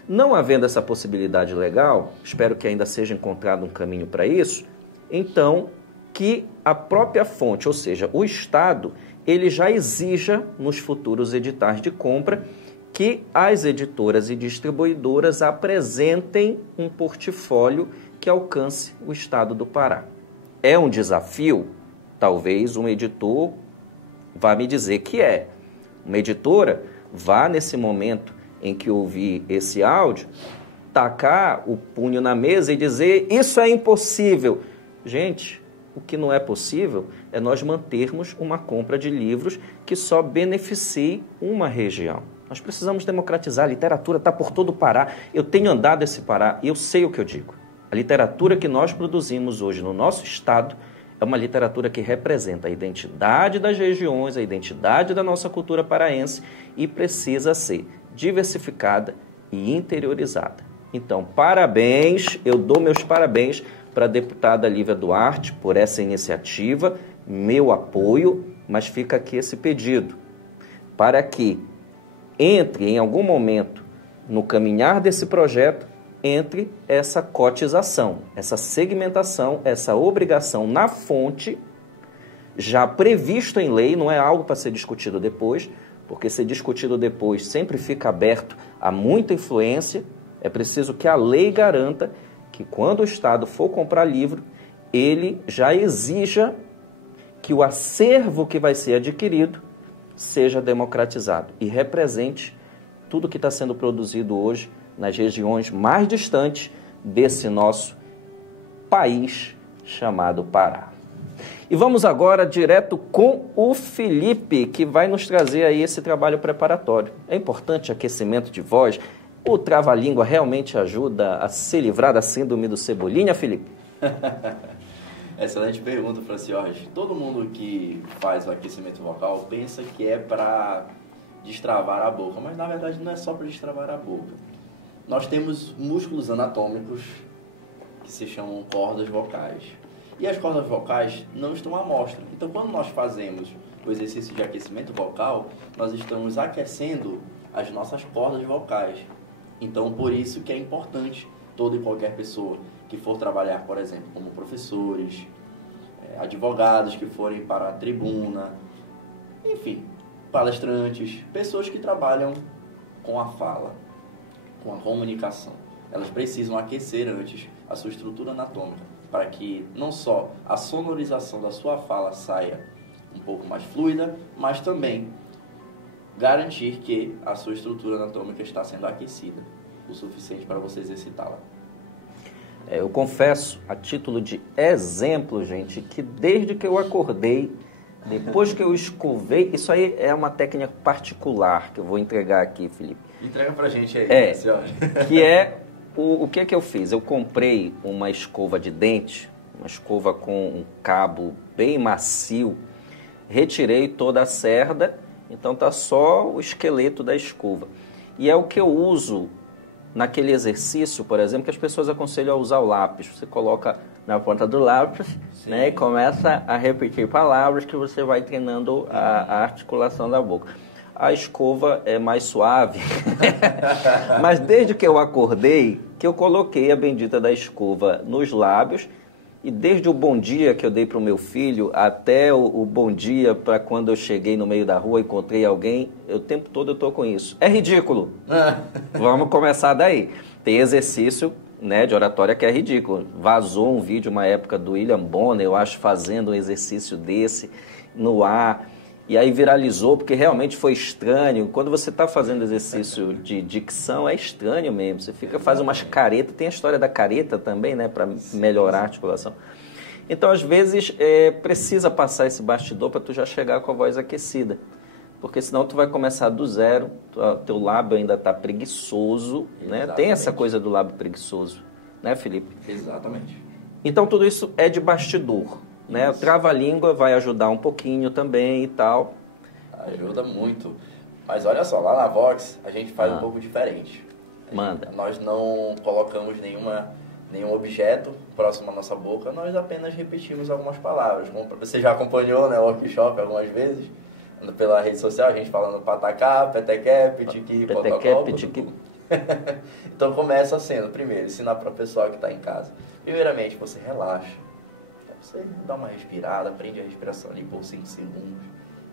Não havendo essa possibilidade legal, espero que ainda seja encontrado um caminho para isso, então que a própria fonte, ou seja, o Estado, ele já exija nos futuros editais de compra que as editoras e distribuidoras apresentem um portfólio que alcance o Estado do Pará. É um desafio? Talvez um editor vá me dizer que é. Uma editora vá, nesse momento em que ouvir esse áudio, tacar o punho na mesa e dizer: isso é impossível. Gente, o que não é possível é nós mantermos uma compra de livros que só beneficie uma região. Nós precisamos democratizar, a literatura está por todo o Pará. Eu tenho andado esse Pará e eu sei o que eu digo. A literatura que nós produzimos hoje no nosso estado é uma literatura que representa a identidade das regiões, a identidade da nossa cultura paraense e precisa ser diversificada e interiorizada. Então, parabéns, eu dou meus parabéns para a deputada Lívia Duarte por essa iniciativa, meu apoio, mas fica aqui esse pedido para que entre em algum momento no caminhar desse projeto, entre essa cotização, essa segmentação, essa obrigação na fonte, já previsto em lei, não é algo para ser discutido depois, porque ser discutido depois sempre fica aberto a muita influência. É preciso que a lei garanta que quando o Estado for comprar livro, ele já exija que o acervo que vai ser adquirido seja democratizado e represente tudo que está sendo produzido hoje nas regiões mais distantes desse nosso país chamado Pará. E vamos agora direto com o Felipe, que vai nos trazer aí esse trabalho preparatório. É importante aquecimento de voz. O trava-língua realmente ajuda a se livrar da síndrome do Cebolinha, Felipe? Excelente pergunta, Franciorge. Todo mundo que faz o aquecimento vocal pensa que é para destravar a boca, mas na verdade não é só para destravar a boca. Nós temos músculos anatômicos que se chamam cordas vocais. E as cordas vocais não estão à mostra. Então, quando nós fazemos o exercício de aquecimento vocal, nós estamos aquecendo as nossas cordas vocais. Então, por isso que é importante toda e qualquer pessoa que for trabalhar, por exemplo, como professores, advogados que forem para a tribuna, enfim, palestrantes, pessoas que trabalham com a fala, com a comunicação. Elas precisam aquecer antes a sua estrutura anatômica, para que não só a sonorização da sua fala saia um pouco mais fluida, mas também garantir que a sua estrutura anatômica está sendo aquecida o suficiente para você exercitá-la. Eu confesso, a título de exemplo, gente, que desde que eu acordei, depois que eu escovei, isso aí é uma técnica particular que eu vou entregar aqui, Felipe. Entrega pra gente aí, senhora. Que é, o que é que eu fiz? Eu comprei uma escova de dente, uma escova com um cabo bem macio, retirei toda a cerda, então tá só o esqueleto da escova. E é o que eu uso naquele exercício, por exemplo, que as pessoas aconselham a usar o lápis. Você coloca na ponta do lápis, né, e começa a repetir palavras que você vai treinando a articulação da boca. A escova é mais suave, mas desde que eu acordei, que eu coloquei a bendita da escova nos lábios, e desde o bom dia que eu dei para o meu filho, até o bom dia para quando eu cheguei no meio da rua e encontrei alguém, o tempo todo eu estou com isso. É ridículo. Vamos começar daí. Tem exercício, né, de oratória que é ridículo. Vazou um vídeo, uma época, do William Bonner, eu acho, fazendo um exercício desse no ar. E aí viralizou, porque realmente foi estranho. Quando você está fazendo exercício de dicção, é estranho mesmo. Você faz umas caretas. Tem a história da careta também, né? Para melhorar a articulação. Então, às vezes, precisa passar esse bastidor para tu já chegar com a voz aquecida. Porque senão tu vai começar do zero, teu lábio ainda está preguiçoso, né? Tem essa coisa do lábio preguiçoso, né, Felipe? Exatamente. Então, tudo isso é de bastidor. Né? O trava-língua vai ajudar um pouquinho também e tal. Ajuda muito. Mas olha só, lá na Vox a gente faz um pouco diferente. Manda. Nós não colocamos nenhum objeto próximo à nossa boca, nós apenas repetimos algumas palavras. Como você já acompanhou, né, o workshop algumas vezes, pela rede social, a gente falando patacá, petequé, pitiqui, potocó, pitiqui. Então começa sendo, primeiro, ensinar para o pessoal que está em casa. Primeiramente, você relaxa. Você dá uma respirada, prende a respiração ali por 5 segundos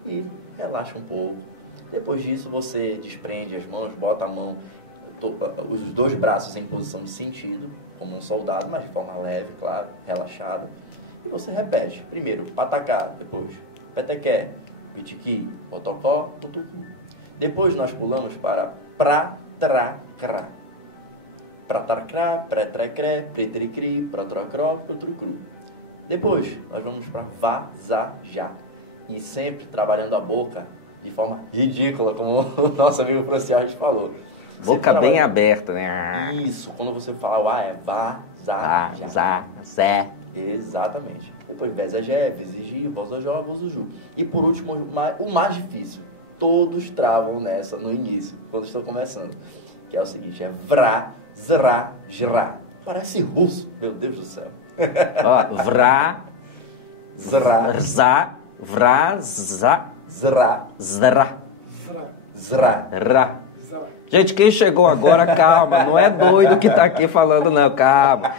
e relaxa um pouco. Depois disso, você desprende as mãos, bota a mão, os dois braços em posição de sentido, como um soldado, mas de forma leve, claro, relaxada. E você repete. Primeiro, patacá, depois petequé, pitiqui, potocó, tutucu. Depois nós pulamos para pra-tra-crá. Pra-tra-crá, pré-tre-cré, pretricri, pra-tra-cró, protrucru. Depois, nós vamos para vá-za-já. E sempre trabalhando a boca de forma ridícula, como o nosso amigo Franciardi falou. Boca bem aberta, né? Isso, quando você fala o A é vá-za-já. Zé. Exatamente. Depois, vezé-gé, vezigi, vozojó, vozuju. E por último, o mais difícil. Todos travam nessa no início, quando estão começando. Que é o seguinte, é vrá, zrá, jrá. Parece russo, meu Deus do céu. Ó, vrá, zrá, zá, vrá, zá, zrá, zrá, zrá, rá. Gente, quem chegou agora, calma, não é doido que tá aqui falando, não, calma.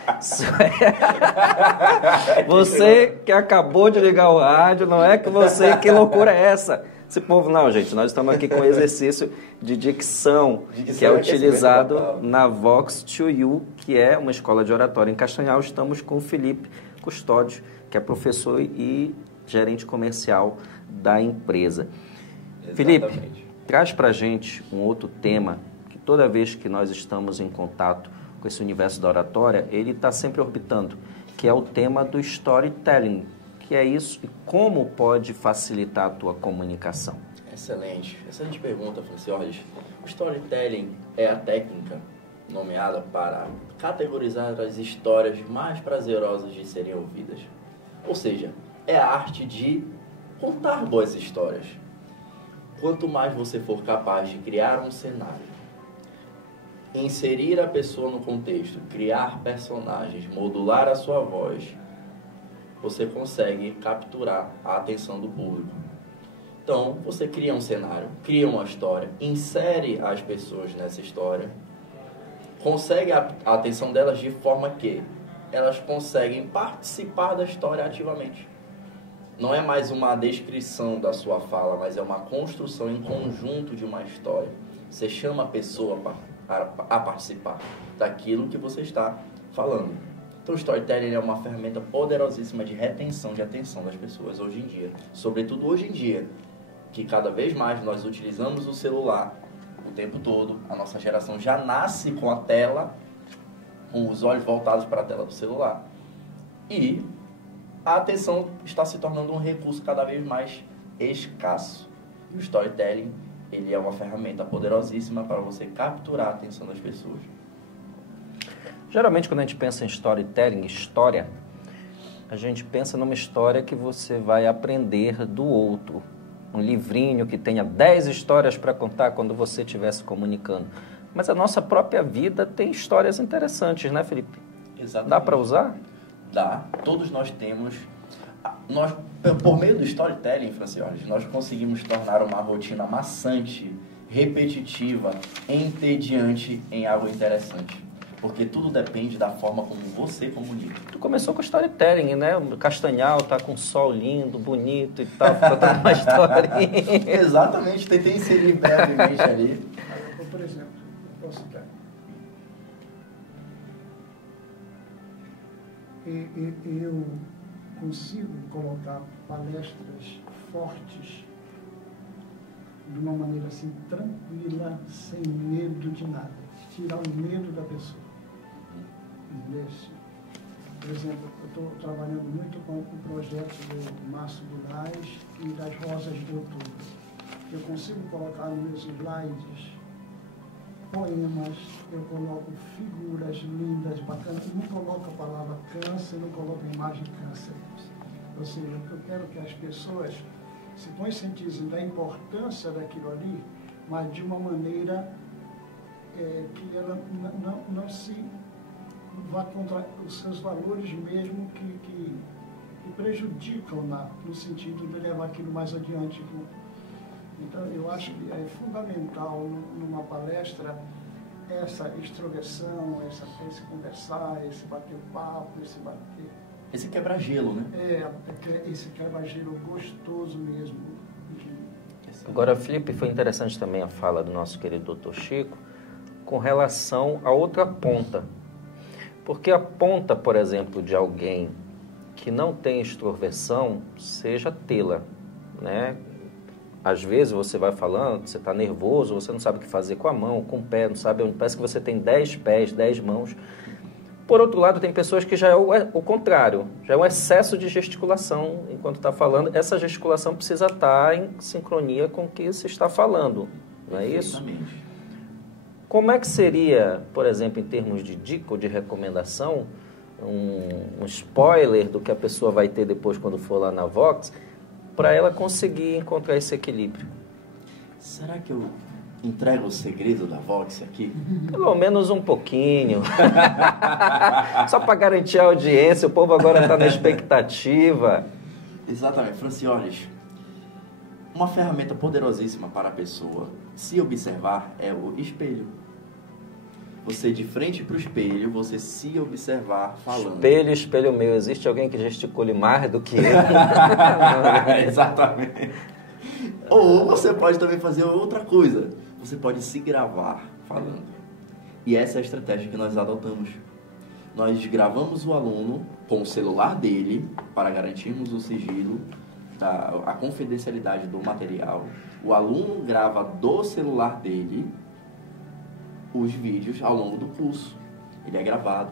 Você que acabou de ligar o rádio, não é que você, que loucura é essa? Esse povo, não, gente, nós estamos aqui com um exercício de dicção que é utilizado na Vox to You, que é uma escola de oratória em Castanhal. Estamos com o Felipe Custódio, que é professor e gerente comercial da empresa. Exatamente. Felipe, traz pra gente um outro tema que toda vez que nós estamos em contato com esse universo da oratória, ele está sempre orbitando, que é o tema do storytelling. Que é isso e como pode facilitar a tua comunicação? Excelente pergunta, Franciardi. O storytelling é a técnica nomeada para categorizar as histórias mais prazerosas de serem ouvidas. Ou seja, é a arte de contar boas histórias. Quanto mais você for capaz de criar um cenário, inserir a pessoa no contexto, criar personagens, modular a sua voz, você consegue capturar a atenção do público. Então, você cria um cenário, cria uma história, insere as pessoas nessa história, consegue a atenção delas de forma que elas conseguem participar da história ativamente. Não é mais uma descrição da sua fala, mas é uma construção em conjunto de uma história. Você chama a pessoa a participar daquilo que você está falando. Então, o storytelling é uma ferramenta poderosíssima de retenção de atenção das pessoas hoje em dia. Sobretudo hoje em dia, que cada vez mais nós utilizamos o celular o tempo todo. A nossa geração já nasce com a tela, com os olhos voltados para a tela do celular. E a atenção está se tornando um recurso cada vez mais escasso. E o storytelling, ele é uma ferramenta poderosíssima para você capturar a atenção das pessoas. Geralmente, quando a gente pensa em storytelling, história, a gente pensa numa história que você vai aprender do outro. Um livrinho que tenha 10 histórias para contar quando você estiver se comunicando. Mas a nossa própria vida tem histórias interessantes, né, Felipe? Exatamente. Dá para usar? Dá. Todos nós temos... por meio do storytelling, Francioles, nós conseguimos tornar uma rotina maçante, repetitiva, entediante em algo interessante. Porque tudo depende da forma como você comunica. Tu começou com storytelling, né? O Castanhal tá com um sol lindo, bonito e tal, contando uma historinha. Exatamente, tentei inserir brevemente ali. Por exemplo, eu posso citar. Eu consigo colocar palestras fortes de uma maneira assim, tranquila, sem medo de nada. Tirar o medo da pessoa. Por exemplo, eu estou trabalhando muito com o projeto do Márcio Bulais e das Rosas de Outubro. Eu consigo colocar nos meus slides poemas, eu coloco figuras lindas, bacanas, não coloco a palavra câncer, não coloco a imagem câncer. Ou seja, eu quero que as pessoas se conscientizem da importância daquilo ali, mas de uma maneira que ela não se vá contra os seus valores mesmo que prejudicam no sentido de levar aquilo mais adiante. Então, eu acho que é fundamental numa palestra essa extroversão, esse conversar, esse bater papo, Esse quebra-gelo, né? Esse quebra-gelo gostoso mesmo. Agora, Felipe, foi interessante também a fala do nosso querido Dr. Chico com relação a outra ponta. Porque a ponta, por exemplo, de alguém que não tem extroversão, seja tê-la, né? Às vezes você vai falando, você está nervoso, você não sabe o que fazer com a mão, com o pé, não sabe onde, parece que você tem 10 pés, 10 mãos. Por outro lado, tem pessoas que já é o contrário, já é um excesso de gesticulação enquanto está falando. Essa gesticulação precisa estar em sincronia com o que se está falando, não é isso? Exatamente. Como é que seria, por exemplo, em termos de dica ou de recomendação, um spoiler do que a pessoa vai ter depois quando for lá na Vox, para ela conseguir encontrar esse equilíbrio? Será que eu entrego o segredo da Vox aqui? Pelo menos um pouquinho. Só para garantir a audiência, o povo agora está na expectativa. Exatamente, Francioles. Uma ferramenta poderosíssima para a pessoa se observar é o espelho. Você de frente para o espelho, você se observar falando. Espelho, espelho meu. Existe alguém que gesticule mais do que eu? Exatamente. Ou você pode também fazer outra coisa. Você pode se gravar falando. E essa é a estratégia que nós adotamos. Nós gravamos o aluno com o celular dele para garantirmos o sigilo, a confidencialidade do material. O aluno grava do celular dele os vídeos ao longo do curso. Ele é gravado.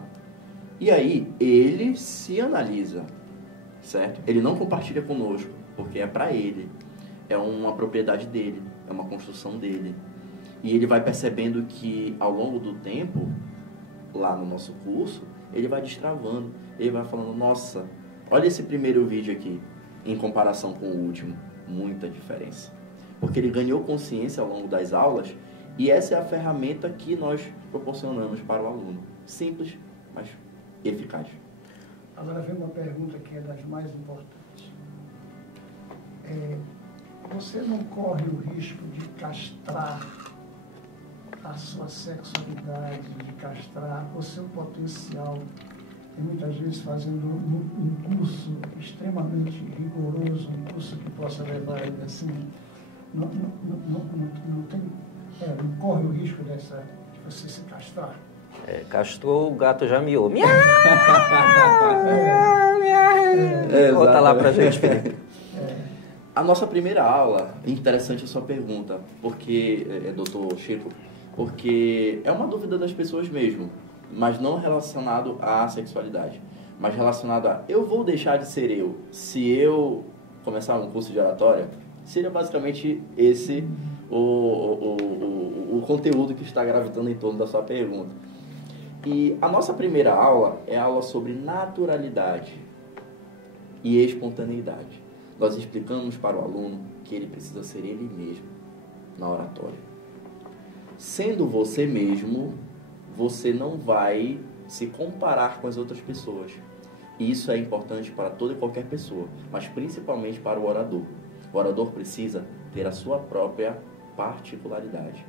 E aí, ele se analisa, certo? Ele não compartilha conosco, porque é para ele. É uma propriedade dele, é uma construção dele. E ele vai percebendo que, ao longo do tempo, lá no nosso curso, ele vai destravando. Ele vai falando, nossa, olha esse primeiro vídeo aqui, em comparação com o último. Muita diferença. Porque ele ganhou consciência ao longo das aulas, e essa é a ferramenta que nós proporcionamos para o aluno. Simples, mas eficaz. Agora vem uma pergunta que é das mais importantes. você não corre o risco de castrar a sua sexualidade, de castrar o seu potencial, e muitas vezes fazendo um curso extremamente rigoroso, um curso que possa levar ele assim, não corre o risco de você se castrar. Castrou, o gato já miou. Miau! Conta lá pra gente, Felipe. A nossa primeira aula, interessante a sua pergunta, porque, doutor Chico, porque é uma dúvida das pessoas mesmo, mas não relacionado à sexualidade, mas relacionado a eu vou deixar de ser eu se eu começar um curso de oratória? Seria basicamente esse o conteúdo que está gravitando em torno da sua pergunta. E a nossa primeira aula é a aula sobre naturalidade e espontaneidade. Nós explicamos para o aluno que ele precisa ser ele mesmo na oratória. Sendo você mesmo, você não vai se comparar com as outras pessoas. E isso é importante para toda e qualquer pessoa, mas principalmente para o orador. O orador precisa ter a sua própria particularidade.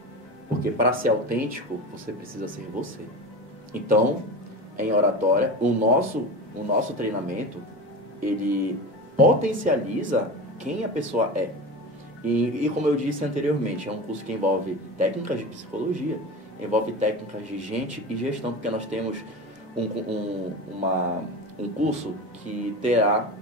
Porque para ser autêntico, você precisa ser você. Então, em oratória, o nosso treinamento, ele potencializa quem a pessoa é. E como eu disse anteriormente, é um curso que envolve técnicas de psicologia, envolve técnicas de gente e gestão, porque nós temos um curso que terá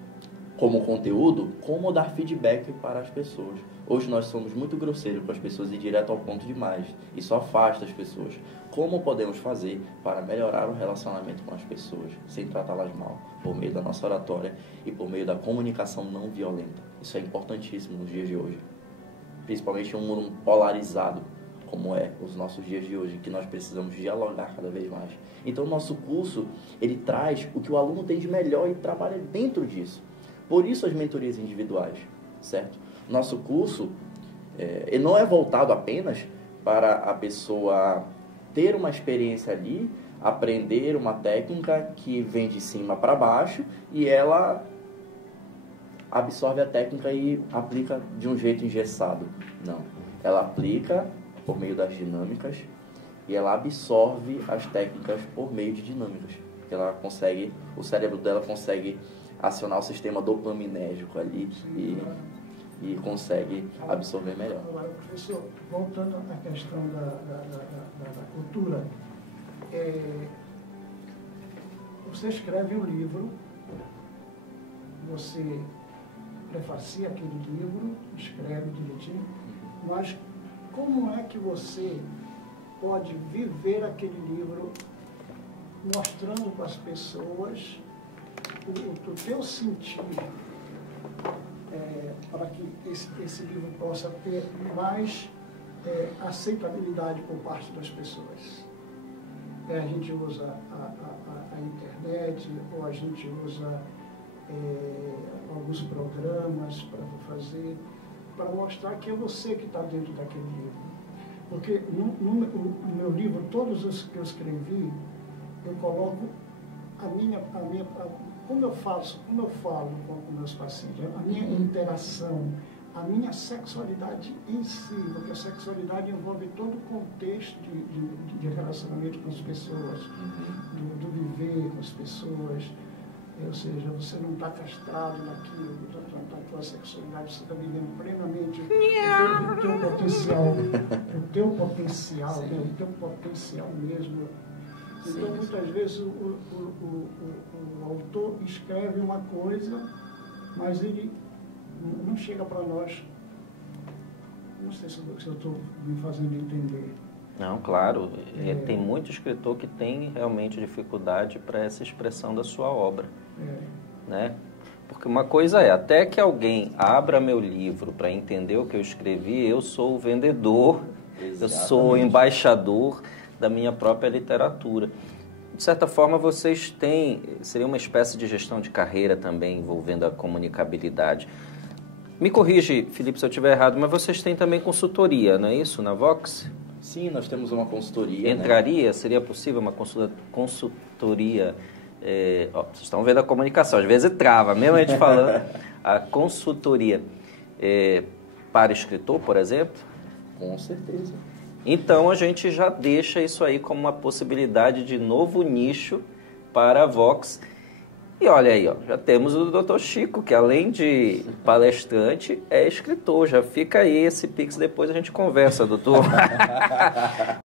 como conteúdo como dar feedback para as pessoas. Hoje nós somos muito grosseiros com as pessoas e direto ao ponto demais. Isso afasta as pessoas. Como podemos fazer para melhorar o relacionamento com as pessoas, sem tratá-las mal, por meio da nossa oratória e por meio da comunicação não violenta. Isso é importantíssimo nos dias de hoje. Principalmente em um mundo polarizado, como é os nossos dias de hoje, em que nós precisamos dialogar cada vez mais. Então o nosso curso, ele traz o que o aluno tem de melhor e trabalha dentro disso. Por isso as mentorias individuais, certo? Nosso curso ele não é voltado apenas para a pessoa ter uma experiência ali, aprender uma técnica que vem de cima para baixo e ela absorve a técnica e aplica de um jeito engessado. Não. Ela aplica por meio das dinâmicas e ela absorve as técnicas por meio de dinâmicas. Ela consegue, o cérebro dela consegue acionar o sistema dopaminérgico ali e consegue absorver melhor. Agora, professor, voltando à questão da cultura, você escreve um livro, você prefacia aquele livro, escreve direitinho, mas como é que você pode viver aquele livro mostrando para as pessoas o teu sentido, para que esse livro possa ter mais aceitabilidade por parte das pessoas? A gente usa a internet, ou a gente usa alguns programas para mostrar que é você que está dentro daquele livro. Porque no meu livro, todos os que eu escrevi, eu coloco como eu falo com meus pacientes, a minha interação, a minha sexualidade em si, porque a sexualidade envolve todo o contexto de relacionamento com as pessoas, do viver com as pessoas. Ou seja, você não está castrado naquilo, na tua sexualidade, você está vivendo plenamente o teu potencial mesmo. Então, muitas vezes, o autor escreve uma coisa, mas ele não chega para nós. Não sei se eu estou me fazendo entender. Não, claro. Tem muito escritor que tem realmente dificuldade para essa expressão da sua obra. Né? Porque uma coisa até que alguém abra meu livro para entender o que eu escrevi, eu sou o vendedor, eu sou o embaixador da minha própria literatura. De certa forma, vocês têm, seria uma espécie de gestão de carreira também envolvendo a comunicabilidade. Me corrige, Felipe, se eu estiver errado, mas vocês têm também consultoria, não é isso, na Vox? Sim, nós temos uma consultoria. Entraria, seria possível uma consultoria? Vocês estão vendo a comunicação, às vezes trava, mesmo a gente falando, a consultoria. para escritor, por exemplo? Com certeza. Então, a gente já deixa isso aí como uma possibilidade de novo nicho para a Vox. E olha aí, ó, já temos o Dr. Chico, que além de palestrante, é escritor. Já fica aí esse Pix, depois a gente conversa, doutor.